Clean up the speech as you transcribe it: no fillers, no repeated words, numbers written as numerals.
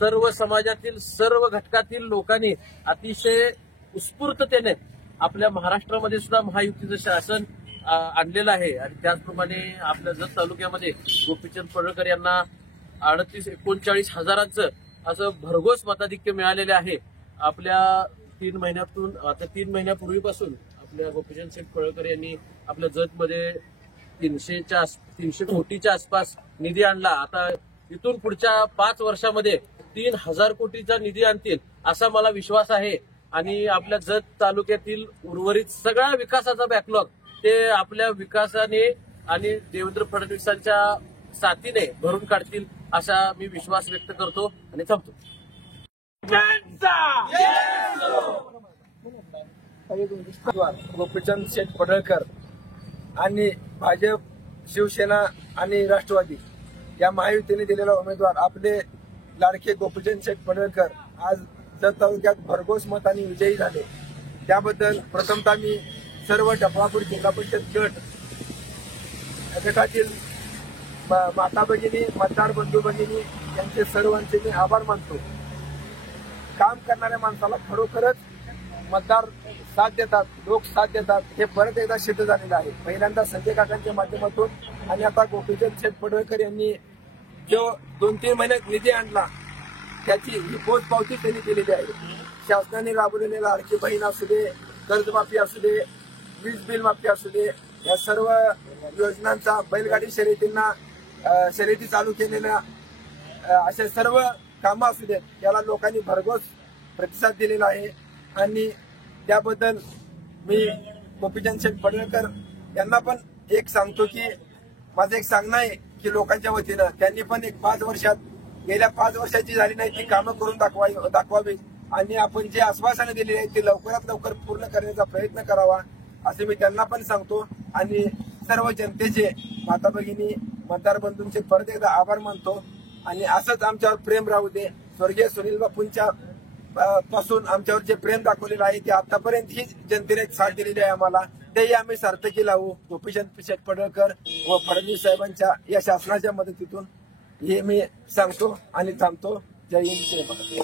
सर्व समाजातील सर्व घटकातील लोकांनी अतिशय उत्स्फूर्ततेने आपल्या महाराष्ट्रामध्ये सुद्धा महायुतीचं शासन आणलेलं आहे आणि त्याचप्रमाणे आपल्या जत तालुक्यामध्ये गोपीचंद पडळकर यांना 38-39 हजारांचं असं भरघोस मताधिक्य मिळालेले आहे। आपल्या 3 महिन्यापूर्वीपासून आपल्या गोपीचंद शेठ पडळकर यांनी आपल्या जतमध्ये 300 कोटीच्या आसपास निधी आणला। आता इथून पुढच्या 5 वर्षामध्ये 3000 कोटीचा निधी आणतील असा मला विश्वास आहे आणि आपल्या जत तालुक्यातील उर्वरित सगळ्या विकासाचा बॅकलॉग ते आपल्या विकासाने आणि देवेंद्र फडणवीसांच्या साथीने भरून काढतील असा मी विश्वास व्यक्त करतो आणि थांबतो। गोपीचंद शेठ पडळकर आणि भाजप, शिवसेना आणि राष्ट्रवादी या महायुतीने दिलेला उमेदवार आपले लाडके गोपीचंद शेठ पडळकर आज जत तालुक्यात भरघोस मतांनी विजयी झाले। त्याबद्दल प्रथमतः मी सर्व डफळापूर जिल्हा परिषद गटातील माता भगिनी, मतदार बंधू भगिनी यांचे सर्वांचे मी आभार मानतो। काम करणाऱ्या माणसाला खरोखरच मतदार साथ देतात, लोक साथ देतात हे परत एकदा सिद्ध झालेलं आहे। पहिल्यांदा संजय काकांच्या माध्यमातून आणि आता गोपीचंद शेठ पडळकर यांनी जो 2-3 महिन्यात निधी आणला त्याची ही पोचपावती त्यांनी केलेली आहे। शासनाने राबवलेल्या लाडकी बहीण असू दे, कर्जमाफी असू दे, वीज बिल माफी असू दे, या सर्व योजनांचा बैलगाडी शर्यती चालू केलेल्या अशा सर्व कामं असू देत याला लोकांनी भरघोस प्रतिसाद दिलेला आहे आणि त्याबद्दल मी गोपीचंद शेठ पडळकर यांना पण एक सांगतो की माझं एक सांगणं आहे की लोकांच्या वतीनं त्यांनी पण गेल्या 5 वर्षाची झाली नाही ती कामं करून दाखवावी आणि आपण जे आश्वासनं दिलेली आहेत ते लवकरात लवकर पूर्ण करण्याचा प्रयत्न करावा असे मी त्यांना पण सांगतो आणि सर्व जनतेचे, माता भगिनी, मतदार बंधूंचे परत एकदा आभार मानतो आणि असंच आमच्यावर प्रेम राहू दे। स्वर्गीय सुनील बापूंच्या पासून आमच्यावर जे प्रेम दाखवलेलं आहे ते आतापर्यंत ही जनतेने साथ दिलेली आहे आम्हाला, तेही आम्ही सार्थकी लावू गोपीचंद शेठ पडळकर व फडणवीस साहेबांच्या या शासनाच्या मदतीतून हे मी सांगतो आणि थांबतो। जय हिंद, जय महाराष्ट्र।